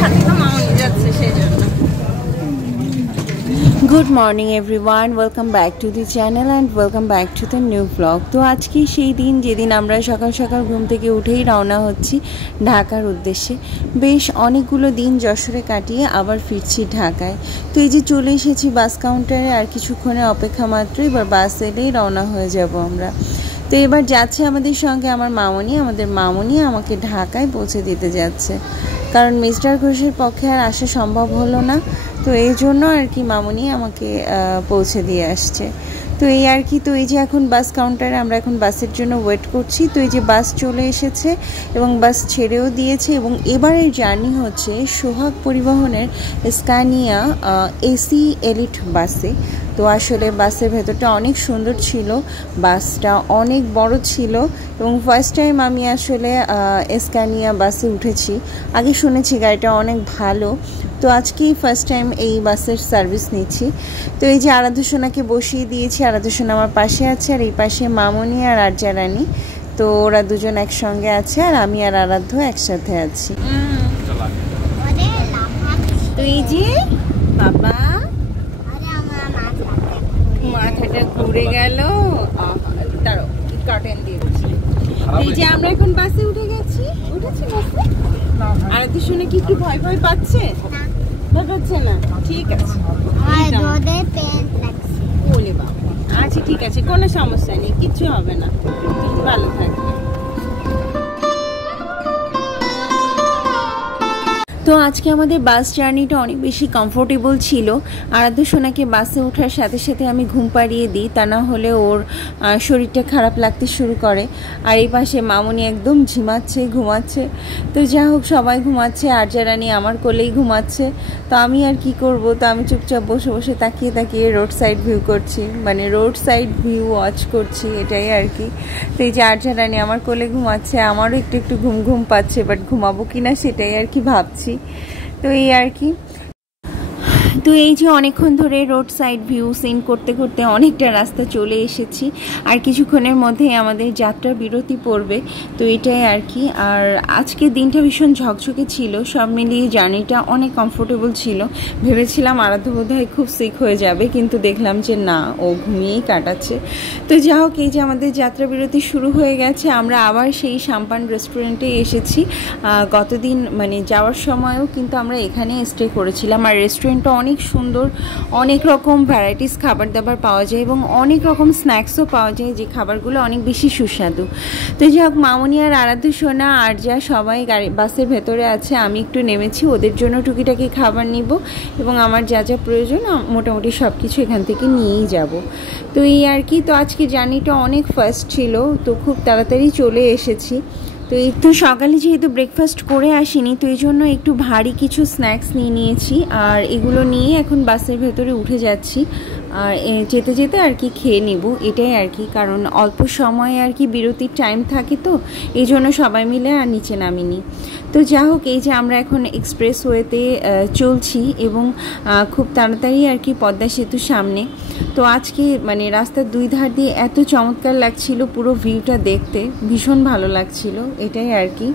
সাথে তো মাও নিয়ে যাচ্ছে সেই জন্য। Good morning everyone, welcome back to the channel and welcome back to the new blog. তো আজকে সেই দিন যেদিন আমরা সকাল সকাল ঘুম থেকে উঠেই রওনা হচ্ছি ঢাকার উদ্দেশ্যে। বেশ অনেকগুলো দিন যশোরে কাটিয়ে আবার ফিরছি ঢাকায়। তো এই যে চলে এসেছি বাস কাউন্টারে, আর কিছুক্ষণের অপেক্ষা মাত্র, এবার বাস এলেই রওনা হয়ে যাব আমরা। তো এবার যাচ্ছে আমাদের সঙ্গে আমার মামনি। আমাদের মামনি আমাকে ঢাকায় পৌঁছে দিতে যাচ্ছে, কারণ মিস্টার ঘোষের পক্ষে আর আসা সম্ভব হলো না। তো এই জন্য আর কি মামনি আমাকে পৌঁছে দিয়ে আসছে। তো এই আর কি। তো এই যে এখন বাস কাউন্টারে আমরা এখন বাসের জন্য ওয়েট করছি। তো এই যে বাস চলে এসেছে এবং বাস ছেড়েও দিয়েছে, এবং এবারের জার্নি হচ্ছে সোহাগ পরিবহনের স্কানিয়া এসি এলিট বাসে। তো আসলে বাসের ভেতরটা অনেক সুন্দর ছিল, বাসটা অনেক বড় ছিল, এবং ফার্স্ট টাইম আমি আসলে স্কানিয়া বাসে উঠেছি। আগে শুনেছি গাড়িটা অনেক ভালো, তো আজকেই ফার্স্ট টাইম এই বাসের সার্ভিস নিচ্ছি। তো এই যে আরাধ্য সোনাকে বসিয়ে দিয়েছি, আরাধ্য সোনা আমার পাশে আছে, আর এই পাশে মামনি আর আরজা রানী। তো ওরা দুজন একসঙ্গে আছে, আর আমি আর আরাধ্য একসাথে আছি। তো এই যে বাবা মাথাটা ঘুরে গেল, দাঁড়ো কার্টেন দিয়ে দিচ্ছি। এই যে আমরা এখন বাসে উঠেছি বাসে। আরাধ্য সোনা কি একটু ভয় ভয় পাচ্ছে? ভয় পাচ্ছে না? ঠিক আছে, বলে বাবা আচ্ছা ঠিক আছে, কোনো সমস্যা নেই, কিচ্ছু হবে না, তুমি ভালো থাকবে। তো আজকে আমাদের বাস জার্নিটা অনেক বেশি কমফোর্টেবল ছিল। আরাধ্য সোনাকে বাসে ওঠার সাথে সাথে আমি ঘুম পাড়িয়ে দিই, তা না হলে ওর শরীরটা খারাপ লাগতে শুরু করে। আর এই পাশে মামনি একদম ঘুমাচ্ছে। তো যা হোক, সবাই ঘুমাচ্ছে, আরজা রানী আমার কোলেই ঘুমাচ্ছে। তো আমি আর কি করব, তো আমি চুপচাপ বসে বসে তাকিয়ে রোড সাইড ভিউ করছি, মানে রোড সাইড ভিউ ওয়াচ করছি, এটাই আর কি। তো এই যে আরজা রানী আমার কোলে ঘুমাচ্ছে, আমারও একটু ঘুম পাচ্ছে, বাট ঘুমাবো কিনা সেটাই আর কি ভাবছি। তো এই আর কি। তো এই যে অনেকক্ষণ ধরে রোড সাইড ভিউ সিন করতে করতে অনেকটা রাস্তা চলে এসেছি, আর কিছুক্ষণের মধ্যে আমাদের যাত্রার বিরতি পড়বে। তো এটাই আর কি। আর আজকে দিনটা ভীষণ ঝকঝকে ছিল, সব মিলিয়ে জার্নিটা অনেক কমফোর্টেবল ছিল। ভেবেছিলাম আরাধ্য বোধহয় খুব সিক হয়ে যাবে, কিন্তু দেখলাম যে না, ও ঘুমিয়েই কাটাচ্ছে। তো যা হোক, এই যে আমাদের যাত্রা বিরতি শুরু হয়ে গেছে। আমরা আবার সেই সাম্পান রেস্টুরেন্টে এসেছি। গতদিন মানে যাওয়ার সময়ও কিন্তু আমরা এখানে স্টে করেছিলাম, আর রেস্টুরেন্টটা অনেক সুন্দর, অনেক রকম ভ্যারাইটিস খাবার দাবার পাওয়া যায়, এবং অনেক রকম স্ন্যাক্সও পাওয়া যায়, যে খাবারগুলো অনেক বেশি সুস্বাদু। তো যাই হোক, মামনি আর আরাধ্য সোনা আর যা সবাই বাসের ভেতরে আছে, আমি একটু নেমেছি, ওদের জন্য টুকিটাকি খাবার নিব, এবং আমার যা যা প্রয়োজন মোটামুটি সব কিছু এখান থেকে নিয়েই যাব। তো এই আর কি। তো আজকে জার্নিটা অনেক ফাস্ট ছিল, তো খুব তাড়াতাড়ি চলে এসেছি। তো এই তো সকালে যেহেতু ব্রেকফাস্ট করে আসিনি, তো এই জন্য একটু ভারী কিছু স্ন্যাক্স নিয়েছি, আর এগুলো নিয়ে এখন বাসের ভেতরে উঠে যাচ্ছি। আর যেতে যেতে আর কি খেয়ে নিব, এটাই আর কি। কারণ অল্প সময়ে আর কি বিরতির টাইম থাকে, তো এই জন্য সবাই মিলে আর নিচে নামিনি। তো যা হোক, এই যে আমরা এখন এক্সপ্রেসওয়েতে চলছি, এবং খুব তাড়াতাড়ি আর কি পদ্মা সেতুর সামনে। তো আজকে মানে রাস্তার দুই ধার দিয়ে এত চমৎকার লাগছিল, পুরো ভিউটা দেখতে ভীষণ ভালো লাগছিল, এটাই আর কি।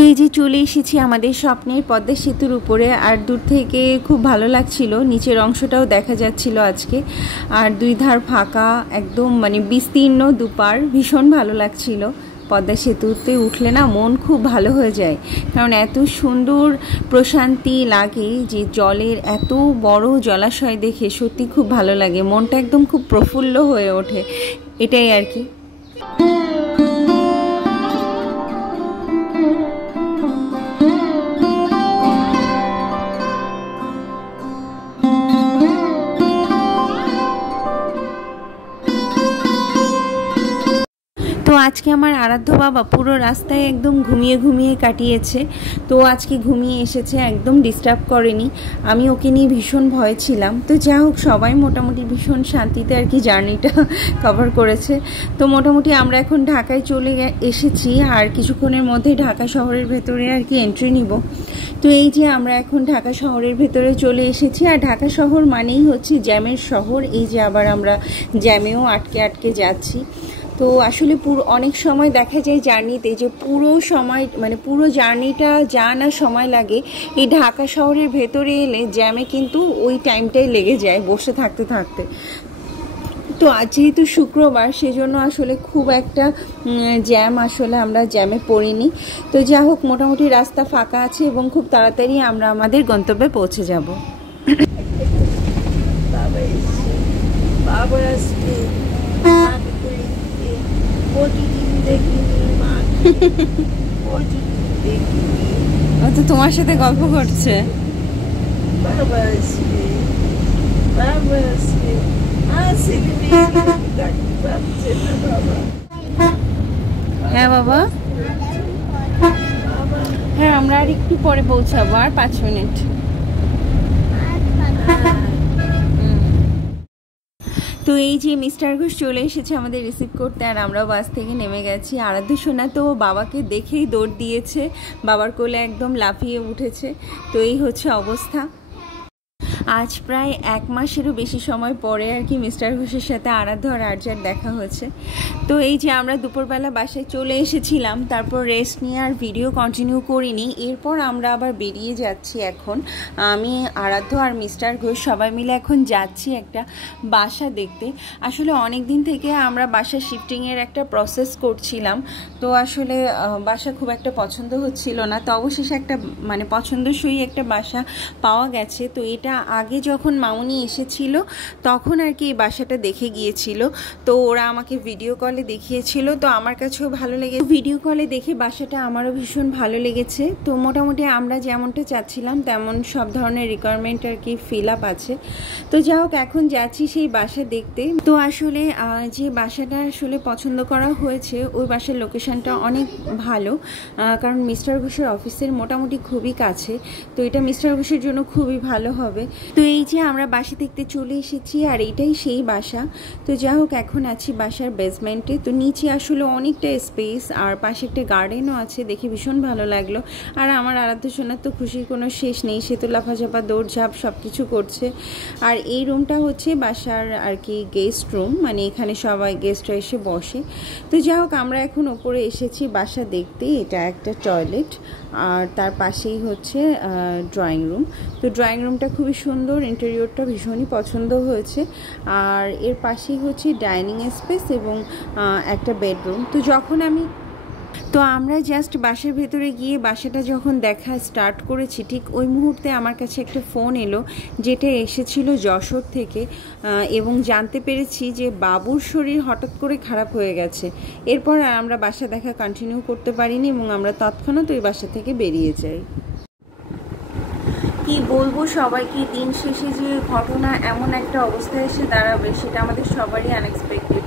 তো এই যে চলে এসেছি আমাদের স্বপ্নের পদ্মা সেতুর উপরে, আর দূর থেকে খুব ভালো লাগছিল, নিচের অংশটাও দেখা যাচ্ছিল আজকে, আর দুই ধার ফাঁকা একদম, মানে বিস্তীর্ণ দুপার, ভীষণ ভালো লাগছিল। পদ্মা সেতুতে উঠলে না মন খুব ভালো হয়ে যায়, কারণ এত সুন্দর প্রশান্তি লাগে, যে জলের এত বড় জলাশয় দেখে সত্যি খুব ভালো লাগে, মনটা একদম খুব প্রফুল্ল হয়ে ওঠে, এটাই আর কি। তো আজকে আমার আরাধ্য বাবা পুরো রাস্তায় একদম ঘুমিয়ে ঘুমিয়ে কাটিয়েছে। তো আজকে ঘুমিয়ে এসেছে, একদম ডিস্টার্ব করেনি। আমি ওকে নিয়ে ভীষণ ভয় ছিলাম। তো যা হোক, সবাই মোটামুটি ভীষণ শান্তিতে আর কি জার্নিটা কভার করেছে। তো মোটামুটি আমরা এখন ঢাকায় চলে এসেছি, আর কিছুক্ষণের মধ্যেই ঢাকা শহরের ভেতরে আর কি এন্ট্রি নিব। তো এই যে আমরা এখন ঢাকা শহরের ভেতরে চলে এসেছি, আর ঢাকা শহর মানেই হচ্ছে জ্যামের শহর। এই যে আবার আমরা জ্যামেও আটকে আটকে যাচ্ছি। তো আসলে অনেক সময় দেখা যায় জার্নিতে যে পুরো সময় মানে পুরো জার্নিটা যা না সময় লাগে, এই ঢাকা শহরের ভেতরে এলে জ্যামে কিন্তু ওই টাইমটাই লেগে যায় বসে থাকতে থাকতে। তো আজ যেহেতু শুক্রবার, সেজন্য আসলে খুব একটা জ্যাম আসলে আমরা জ্যামে পড়িনি। তো যা হোক, মোটামুটি রাস্তা ফাঁকা আছে এবং খুব তাড়াতাড়ি আমরা আমাদের গন্তব্যে পৌঁছে যাব। ও তো তোমার সাথে গল্প করছে। হ্যাঁ বাবা, হ্যাঁ আমরা আর একটু পরে পৌঁছাবো, আর 5 মিনিট। তো এই যে মিস্টার ঘোষ চলে এসেছে আমাদের রিসিভ করতে, আর আমরাও বাস থেকে নেমে গেছি। আরাধ্য সোনা তো বাবাকে দেখেই দৌড় দিয়েছে, বাবার কোলে একদম লাফিয়ে উঠেছে। তো এই হচ্ছে অবস্থা। আজ প্রায় 1 মাসেরও বেশি সময় পরে আর কি মিস্টার ঘোষের সাথে আরাধ্য আর আর্যার দেখা হয়েছে। তো এই যে আমরা দুপুরবেলা বাসায় চলে এসেছিলাম, তারপর রেস্ট নিয়ে আর ভিডিও কন্টিনিউ করিনি। এরপর আমরা আবার বেরিয়ে যাচ্ছি। এখন আমি, আরাধ্য আর মিস্টার ঘোষ সবাই মিলে এখন যাচ্ছি একটা বাসা দেখতে। আসলে অনেক দিন থেকে আমরা বাসা শিফটিংয়ের একটা প্রসেস করছিলাম। তো আসলে বাসা খুব একটা পছন্দ হচ্ছিল না। তো অবশেষে একটা মানে পছন্দসই একটা বাসা পাওয়া গেছে। তো এটা আগে যখন মামুনি এসেছিল তখন আর কি এই বাসাটা দেখে গিয়েছিল। তো ওরা আমাকে ভিডিও কলে দেখিয়েছিল। তো আমার কাছেও ভালো লেগে, ভিডিও কলে দেখে বাসাটা আমারও ভীষণ ভালো লেগেছে। তো মোটামুটি আমরা যেমনটা চাচ্ছিলাম তেমন সব ধরনের রিকোয়ারমেন্ট আর কি ফিল আপ আছে। তো যা হোক, এখন যাচ্ছি সেই বাসা দেখতে। তো আসলে যে বাসাটা আসলে পছন্দ করা হয়েছে, ওই বাসার লোকেশনটা অনেক ভালো, কারণ মিস্টার ঘোষের অফিসের মোটামুটি খুবই কাছে। তো এটা মিস্টার ঘোষের জন্য খুবই ভালো হবে। তো এই যে আমরা বাসা দেখতে চলে এসেছি, আর এইটাই সেই বাসা। তো যা হোক, এখন আছি বাসার বেসমেন্টে। তো নিচে আসলে অনেকটা স্পেস, আর পাশে একটা গার্ডেনও আছে, দেখে ভীষণ ভালো লাগলো। আর আমার আরাধ্য সোনার তো খুশির কোনো শেষ নেই, সে তো লাফাঝাপা দৌড়ঝাঁপ সব কিছু করছে। আর এই রুমটা হচ্ছে বাসার আর কি গেস্ট রুম, মানে এখানে সবাই গেস্টরা এসে বসে। তো যা হোক, আমরা এখন ওপরে এসেছি বাসা দেখতে। এটা একটা টয়লেট, আর তার পাশেই হচ্ছে ড্রয়িং রুম। তো ড্রয়িং রুমটা খুবই সুন্দর, ইন্টেরিয়রটা ভীষণই পছন্দ হয়েছে। আর এর পাশেই হচ্ছে ডাইনিং স্পেস এবং একটা বেডরুম। তো আমরা জাস্ট বাসার ভেতরে গিয়ে বাসাটা যখন দেখা স্টার্ট করেছি, ঠিক ওই মুহূর্তে আমার কাছে একটা ফোন এলো, যেটা এসেছিল যশোর থেকে, এবং জানতে পেরেছি যে বাবুর শরীর হঠাৎ করে খারাপ হয়ে গেছে। এরপর আমরা বাসা দেখা কন্টিনিউ করতে পারিনি এবং আমরা তৎক্ষণাৎ ওই বাসা থেকে বেরিয়ে যাই। কি বলবো সবাইকে, দিন শেষে যে ঘটনা এমন একটা অবস্থায় এসে দাঁড়াবে, সেটা আমাদের সবারই আনএক্সপেক্টেড।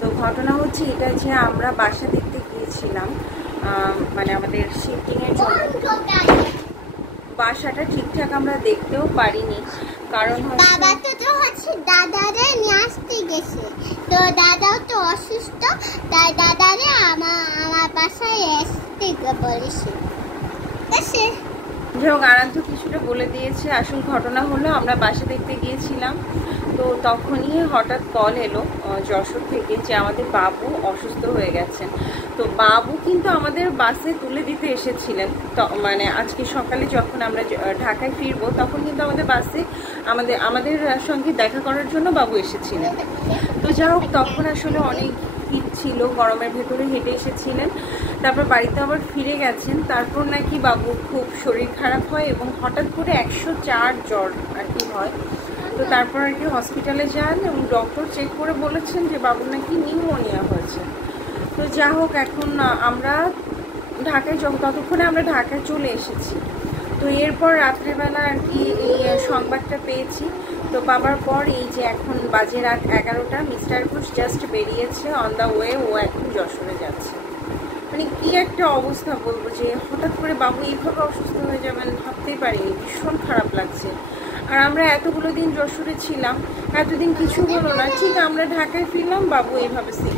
তো ঘটনা হচ্ছে এটা যে আমরা বাসা দেখতে গিয়েছিলাম, মানে আমাদের শিফটিংয়ের জন্য। বাসাটা ঠিকঠাক আমরা দেখতেও পারিনি, কারণ বাবা তো হচ্ছে দাদারে নিয়ে আসতে গেছে। তো দাদাও তো অসুস্থ, তাই দাদারে আমার বাসায় আসতে বলেছে। যাই আরাধ্য কিছুটা বলে দিয়েছে। আসল ঘটনা হলো, আমরা বাসা দেখতে গিয়েছিলাম, তো তখনই হঠাৎ কল এলো যশোর থেকে যে আমাদের বাবু অসুস্থ হয়ে গেছেন। তো বাবু কিন্তু আমাদের বাসে তুলে দিতে এসেছিলেন। তো মানে আজকে সকালে যখন আমরা ঢাকায় ফিরবো, তখন কিন্তু আমাদের বাসে আমাদের সঙ্গে দেখা করার জন্য বাবু এসেছিলেন। তো যা হোক, তখন আসলে অনেক শীত ছিল, গরমের ভেতরে হেঁটে এসেছিলেন। তারপর বাড়িতে আবার ফিরে গেছেন। তারপর নাকি বাবুর খুব শরীর খারাপ হয় এবং হঠাৎ করে 104 জ্বর আর কি হয়। তো তারপর আর কি হসপিটালে যান এবং ডক্টর চেক করে বলেছেন যে বাবুর নাকি নিউমোনিয়া হয়েছে। তো যা হোক, এখন আমরা ঢাকায় ততক্ষণে আমরা ঢাকায় চলে এসেছি। তো এরপর রাত্রেবেলা আর কি এই সংবাদটা পেয়েছি। তো বাবার পর এই যে এখন বাজে রাত 11টা, মিস্টার ঘোষ জাস্ট বেরিয়েছে অন দ্য ওয়ে, ও এখন যশোরে যাচ্ছে। মানে কি একটা অবস্থা বলবো, যে হঠাৎ করে বাবু এইভাবে অসুস্থ হয়ে যাবেন ভাবতেই পারিনি, ভীষণ খারাপ লাগছে। আর আমরা এতগুলো দিন যশোরে ছিলাম, এতদিন কিছু হলো না, ঠিক আমরা ঢাকায় ফিরলাম, বাবু এইভাবে সিক।